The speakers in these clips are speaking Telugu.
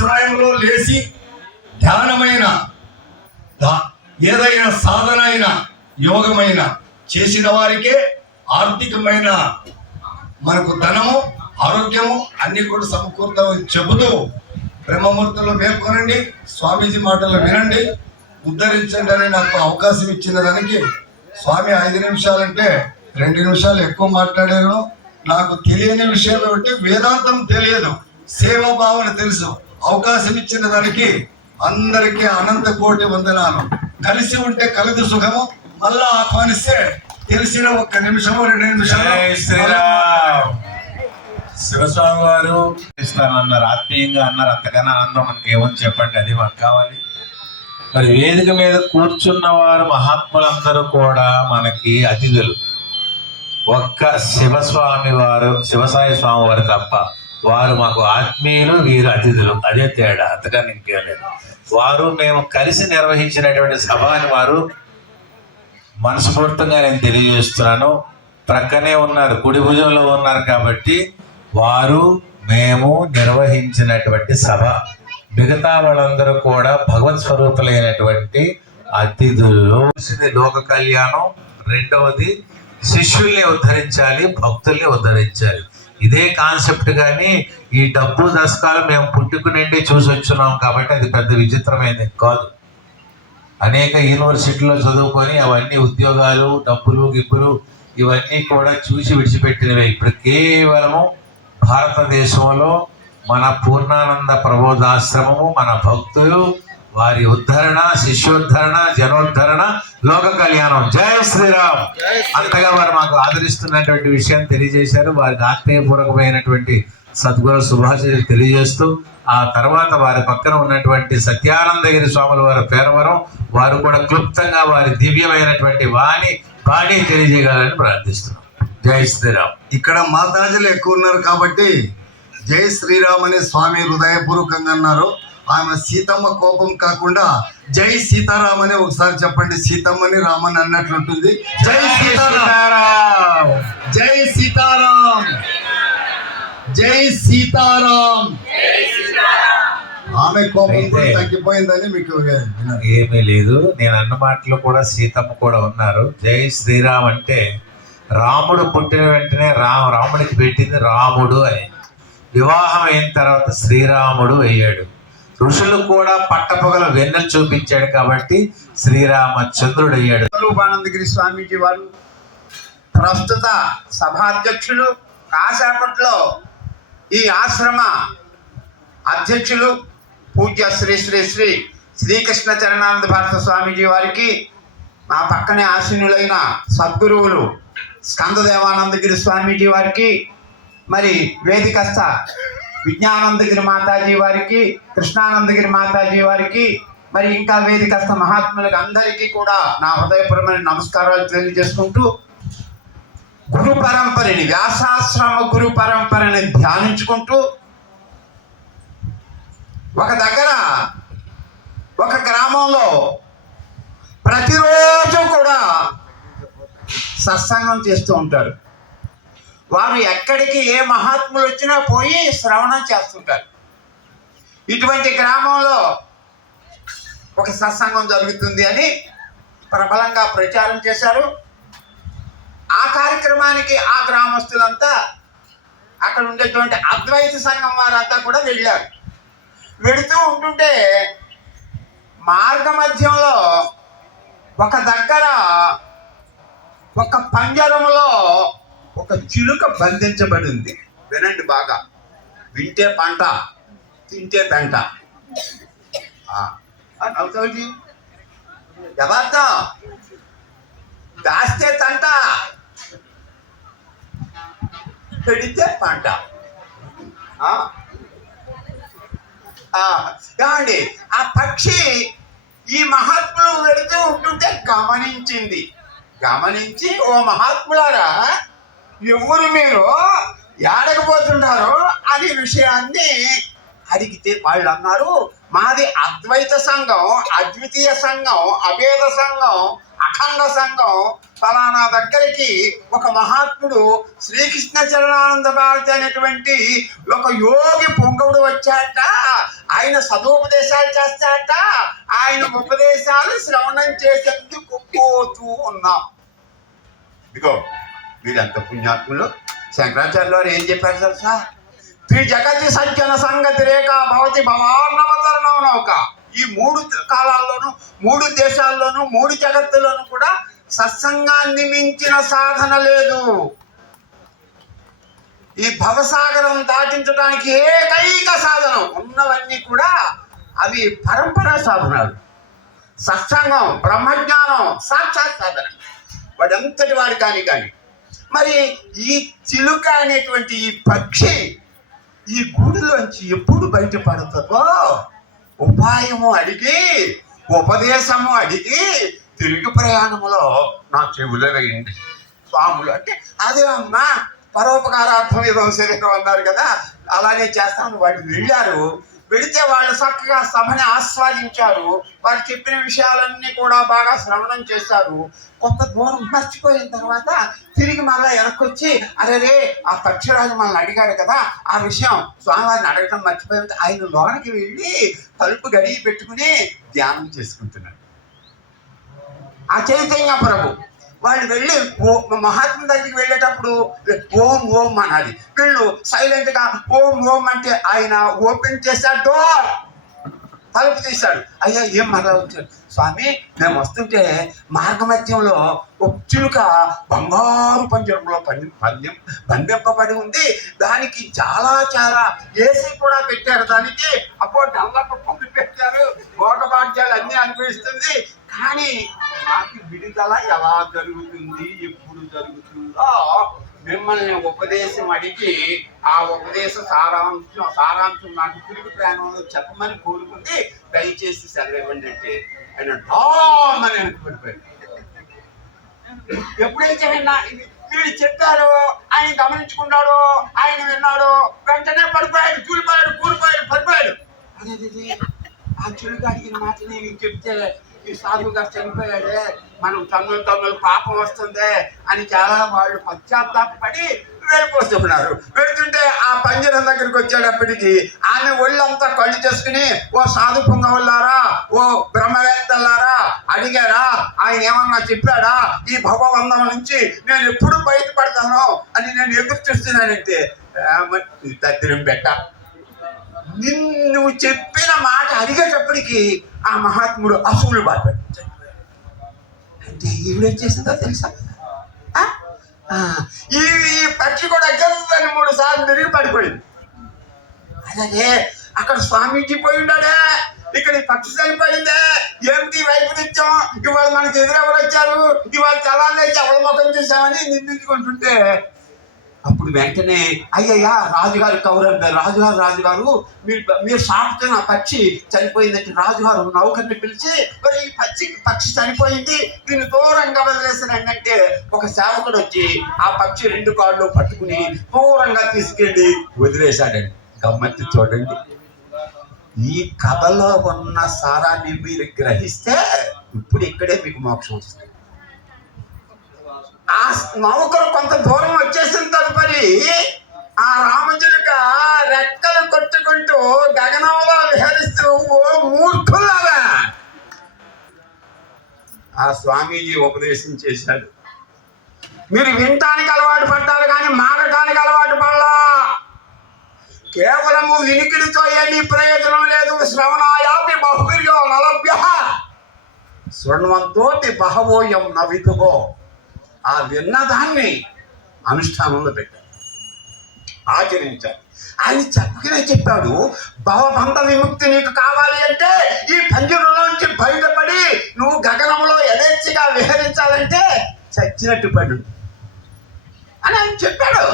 సమయంలో లేచి ధ్యానమైన దా- ఏదైనా సాధన అయినా యోగమైన చేసిన వారికే ఆర్థికమైన మనకు ధనము ఆరోగ్యము అన్ని కూడా సమకూరుతామని చెబుతూ బ్రహ్మమూర్తులు మేల్కొనండి. స్వామీజీ మాటలు వినండి. ఉద్ధరించండి అని నాకు అవకాశం ఇచ్చిన దానికి స్వామి ఐదు నిమిషాలంటే రెండు నిమిషాలు ఎక్కువ మాట్లాడారు. నాకు తెలియని విషయం ఏమిటి? వేదాంతం తెలియదు. సేవా భావన తెలుసు. అవకాశం ఇచ్చిన దానికి అందరికీ అనంత కోటి వందనాలు. కలిసి ఉంటే కలదు సుఖము మళ్ళా ఆహ్వానిస్తే తెలిసిన ఒక్క నిమిషము రెండు నిమిషాలు. శివస్వామి వారు ఇస్తానన్నారు ఆత్మీయంగా అన్నారు అంతకన్నా ఆనందం మనకి ఏమని చెప్పండి అది మాకు కావాలి. మరి వేదిక మీద కూర్చున్న వారు మహాత్ములందరూ కూడా మనకి అతిథులు. ఒక్క శివస్వామి వారు శివసాయి స్వామి వారు తప్ప వారు మాకు ఆత్మీయులు వీరు అతిథులు. అదే తేడా. అంతకన్నా ఇంకేం లేదు. వారు మేము కలిసి నిర్వహించినటువంటి సభ అని వారు మనస్ఫూర్తిగా నేను తెలియజేస్తున్నాను. ప్రక్కనే ఉన్నారు కుడి భుజంలో ఉన్నారు కాబట్టి వారు మేము నిర్వహించినటువంటి సభ. మిగతా వాళ్ళందరూ కూడా భగవత్ స్వరూపులైనటువంటి అతిథులు లోక కళ్యాణం. రెండవది శిష్యుల్ని ఉద్ధరించాలి భక్తుల్ని ఉద్ధరించాలి. ఇదే కాన్సెప్ట్ కానీ ఈ డబ్బు దశకాలు మేము పుట్టుకు నుండి చూసి వచ్చున్నాం కాబట్టి అది పెద్ద విచిత్రమైనది కాదు. అనేక యూనివర్సిటీలో చదువుకొని అవన్నీ ఉద్యోగాలు డబ్బులు గిబ్బులు ఇవన్నీ కూడా చూసి విడిచిపెట్టినవే. ఇప్పుడు కేవలము భారతదేశంలో మన పూర్ణానంద ప్రబోధాశ్రమము మన భక్తులు వారి ఉద్ధరణ శిష్యోద్ధరణ జనోద్ధరణ లోక కళ్యాణం. జై శ్రీరామ్. అంతగా వారు మాకు ఆదరిస్తున్నటువంటి విషయం తెలియజేశారు. వారికి ఆత్మీయపూర్వకమైనటువంటి సద్గురు సుభాషితులు తెలియజేస్తూ ఆ తర్వాత వారి పక్కన ఉన్నటువంటి సత్యానందగిరి స్వాముల వారి పేరవరం వారు కూడా క్లుప్తంగా వారి దివ్యమైనటువంటి వాణి బాణి తెలియజేయగలని ప్రార్థిస్తున్నాం. జై శ్రీరామ్. ఇక్కడ మాతాజీలు ఎక్కువ ఉన్నారు కాబట్టి జై శ్రీరామ్ అనే స్వామి హృదయపూర్వకంగా అన్నారు. ఆమె సీతమ్మ కోపం కాకుండా జై సీతారాం అని ఒకసారి చెప్పండి. సీతమ్మని రామని అన్నట్లుంటుంది జై సీతారాం. జై సీతారాం. జై సీతారాం. ఆమె కోపం కూడా తగ్గిపోయిందని మీకు ఏమీ లేదు. నేను అన్న మాటలు కూడా సీతమ్మ కూడా ఉన్నారు. జై శ్రీరామ్ అంటే రాముడు పుట్టిన వెంటనే రా రాముడికి పెట్టింది రాముడు అని. వివాహం అయిన తర్వాత శ్రీరాముడు అయ్యాడు. ఋషులు కూడా పట్టపగల వెన్నెలు చూపించాడు కాబట్టి శ్రీరామచంద్రుడు అయ్యాడు స్వరూపానందగిరి స్వామీజీ వారు ప్రస్తుత సభాధ్యక్షులు కాసేపట్లో ఈ ఆశ్రమ అధ్యక్షులు పూజ్య శ్రీ శ్రీ శ్రీ శ్రీకృష్ణ చరణానంద భారత స్వామీజీ వారికి మా పక్కనే ఆశీనులైన సద్గురువులు స్కందదేవానందగిరి స్వామీజీ వారికి మరి వేదికస్త విజ్ఞానందగిరి మాతాజీ వారికి కృష్ణానందగిరి మాతాజీ వారికి మరి ఇంకా వేదికస్థ మహాత్ములకు అందరికీ కూడా నా హృదయపరమైన నమస్కారాలు తెలియజేసుకుంటూ గురు పరంపరని వ్యాసాశ్రమ గురు పరంపరని ధ్యానించుకుంటూ ఒక దగ్గర ఒక గ్రామంలో ప్రతిరోజు కూడా సత్సంగం చేస్తూ ఉంటారు. వారు ఎక్కడికి ఏ మహాత్ములు వచ్చినా పోయి శ్రవణం చేస్తుంటారు. ఇటువంటి గ్రామంలో ఒక సత్సంగం జరుగుతుంది అని ప్రబలంగా ప్రచారం చేశారు. ఆ కార్యక్రమానికి ఆ గ్రామస్తులంతా అక్కడ ఉండేటువంటి అద్వైత సంఘం వారంతా కూడా వెళ్ళారు. వెళుతూ ఉంటుంటే మార్గ మధ్యంలో ఒక దగ్గర ఒక పంజరంలో ఒక చిలుక బంధించబడింది. వినండి బాగా. వింటే పంట తింటే పెంట ఆ, ఆ, యథార్థం దాస్తే తంట. పెడితే పంట. ఆ? ఆ, ఆ పక్షి ఈ మహాత్ములు వెళుతూ ఉంటుంటే గమనించింది. గమనించి ఓ మహాత్ములారా ఎవరు మీరు? ఏడకపోతుంటారో? అనే విషయాన్ని అడిగితే వాళ్ళు అన్నారు మాది అద్వైత సంఘం అద్వితీయ సంఘం అభేద సంఘం అఖండ సంఘం. ఫలానా దగ్గరికి ఒక మహాత్ముడు శ్రీకృష్ణ చరణానంద భారతి అనేటువంటి ఒక యోగి పొంగవుడు వచ్చాట ఆయన సదోపదేశాలు చేస్తాట ఆయన ఉపదేశాలు శ్రవణం చేసేందుకు పోతూ ఉన్నాం. ఇదిగో వీడంత పుణ్యాత్ములు. శంకరాచార్యులు వారు ఏం చెప్పారు తెలుసా? త్రి జగతి సజ్జన సంగతి రేఖ భవతి భవార్ణవతరణం నౌక ఈ మూడు కాలాల్లోనూ మూడు దేశాల్లోనూ మూడు జగత్తులోనూ కూడా సత్సంగాన్ని మించిన సాధన లేదు. ఈ భవసాగరం దాటించడానికి ఏకైక సాధనం. ఉన్నవన్నీ కూడా అవి పరంపరా సాధనాలు. సత్సంగం బ్రహ్మజ్ఞానం సాక్షాత్ సాధన. వాడంతటి వాడు కానీ కానీ. మరి ఈ చిలుక అనేటువంటి ఈ పక్షి ఈ గూడులోంచి ఎప్పుడు బయటపడుతుందో ఉపాయము అడిగి ఉపదేశము అడిగి తిరిగి ప్రయాణములో నా చెవులో వేయండి. స్వాములు అంటే అదే అమ్మా పరోపకారార్థం ఏదో శరీరం అన్నారు కదా అలానే చేస్తామని వాళ్ళు వెళ్ళారు. వెళితే వాళ్ళు చక్కగా సభని ఆస్వాదించారు. వారు చెప్పిన విషయాలన్నీ కూడా బాగా శ్రవణం చేశారు. కొంత దూరం మర్చిపోయిన తర్వాత తిరిగి మళ్ళా వెనక్కొచ్చి అరే ఆ పక్షిరాజు మనల్ని అడిగాడు కదా ఆ విషయం స్వామివారిని అడగడం మర్చిపోయింది ఆయన లోనికి వెళ్ళి తలుపు గడిగి పెట్టుకుని ధ్యానం చేసుకుంటున్నాడు. ఆ చైతన్య ప్రభు. వాళ్ళు వెళ్ళి ఓ మహాత్మ దగ్గరికి వెళ్ళేటప్పుడు ఓం ఓం అనాలి. వీళ్ళు సైలెంట్గా ఓం ఓం అంటే ఆయన ఓపెన్ చేశాడు. డోర్ తలుపు తీశాడు. అయ్యా ఏం మరలా వచ్చాడు స్వామి మేము వస్తుంటే మార్గమధ్యంలో ఒక చిలుక బంగారు పంజరంలో పంది పందెం బంధింపబడి ఉంది. దానికి చాలా చాలా ఏసీ కూడా పెట్టారు. దానికి అప్పుడు డల్లపు పంపి పెట్టారు. భోగభాగ్యాలు అన్నీ అనిపిస్తుంది కానీ నాకు విడుదల ఎలా జరుగుతుంది? ఎప్పుడు జరుగుతుందో మిమ్మల్ని ఉపదేశం అడిగి ఆ ఉపదేశ సారాంశం సారాంశం నాకు తిరుగు ప్రయాణం చెప్పమని కోరుకుంటే దయచేసి సెలవివ్వండి అంటే ఆయన డామని అనుకుపోయాడు ఎప్పుడైతే విన్నా వీడు చెప్పారు ఆయన గమనించుకున్నాడు ఆయన విన్నాడు వెంటనే పడిపోయాడు కూలిపోయాడు కూలిపోయాడు పడిపోయాడు. అదే అదే, ఆ చెడుగా అడిగిన మాట నేను చెప్తే ఈ సాధువు గారు చనిపోయాడే. మనం తమ్ముడు తన్నులు పాపం వస్తుంది అని చాలా వాళ్ళు పశ్చాత్తాపడి వెళ్ళిపోతున్నారు వెళ్తుంటే ఆ పంజరం దగ్గరికి వచ్చేటప్పటికి ఆమె ఒళ్ళంతా కళ్ళు చేసుకుని ఓ సాధు పొంగవల్లారా? ఓ బ్రహ్మవేత్తలారా అడిగారా ఆయన ఏమన్నా చెప్పాడా? ఈ భవబంధం నుంచి నేను ఎప్పుడు బయటపడతాను అని నేను ఎదురు చూస్తున్నానంటే తద్దిరం పెట్ట నిన్ను చెప్పిన మాట అడిగేటప్పటికి ఆ మహాత్ముడు అసూలు బాధ అంటే ఈవిడేం చేసిందో తెలుసా? ఈ ఈ పక్షి కూడా గెలని మూడు సార్లు తిరిగి పడిపోయింది. అలాగే అక్కడ స్వామీజీ పోయి ఉన్నాడే. ఇక్కడ ఈ పక్షి చనిపోయిందే. ఏమిటి ఈ వైపునిత్యం ఇవాళ మనకి ఎదురెవరు వచ్చారు? ఇవాళ చలాన్ని ఎవరి ముఖం చూసామని నిందించుకుంటుంటే అప్పుడు వెంటనే అయ్యయ్యా రాజుగారు కౌరవ్ రాజుగారు రాజుగారు మీరు మీరు సాగుతున్న పక్షి చనిపోయిందంటే రాజుగారు నౌకర్ని పిలిచి మరి ఈ పక్షి పక్షి చనిపోయింది దీన్ని దూరంగా వదిలేసానండి అంటే ఒక సేవకుడు వచ్చి ఆ పక్షి రెండు కాళ్ళు పట్టుకుని దూరంగా తీసుకెళ్ళి వదిలేశాడండి. గమ్మత్తు చూడండి. ఈ కథలో ఉన్న సారాన్ని మీరు గ్రహిస్తే ఇప్పుడు ఇక్కడే మీకు మోక్షం వస్తుంది. ఆ నౌకరు కొంత దూరం వచ్చేసిన తదుపరి ఆ రామచులుక రెక్కలు కొట్టుకుంటూ గగనంలో విహరిస్తూ ఓ మూర్ఖులాగా ఆ స్వామీజీ ఉపదేశం చేశాడు. మీరు వినటానికి అలవాటు పడ్డారు కానీ మారటానికి అలవాటు పడలా. కేవలము వినికిడితో ఏమీ ప్రయోజనం లేదు. శ్రవణాయాపి బహుబిర్యో నలభ్య. శృణ్వంతోటి బహవోయం నవితుగో. ఆ విన్నదాన్ని అనుష్ఠానంలో పెట్టారు. ఆచరించాలి ఆయన చెప్పకనే చెప్పాడు భవబంధ విముక్తి నీకు కావాలి అంటే ఈ పంజరంలోంచి బయటపడి నువ్వు గగనంలో యథేచ్ఛగా విహరించాలంటే చచ్చినట్టు పడు. అని ఆయన చెప్పాడు.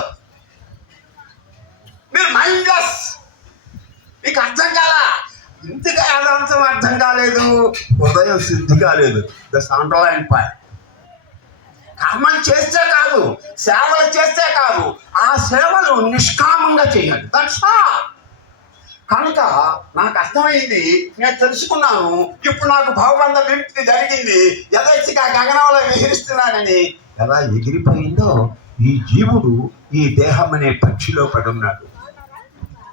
మీరు మైండ్లెస్ మీకు అర్థం కాలా. ఇంతగా వేదాంతం అర్థం కాలేదు. హృదయం సిద్ధి కాలేదు. ద అండర్లైన్ పాయింట్ కర్మలు చేస్తే కాదు సేవలు చేస్తే కాదు ఆ సేవలు నిష్కామంగా చేయాలి. దట్స్ కనుక నాకు అర్థమైంది నేను తెలుసుకున్నాను ఇప్పుడు నాకు భవబంధ విముక్తి జరిగింది యథేచ్ఛగా గగనంలో విహరిస్తున్నానని. ఎలా ఎగిరిపోయిందో ఈ జీవుడు ఈ దేహం అనే పక్షిలో పడున్నాడు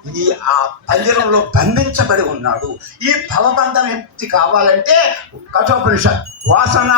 ఇది ఆ పంజరంలో బంధించబడి ఉన్నాడు. ఈ భవబంధం విముక్తి కావాలంటే కఠోపనిషత్ వాసన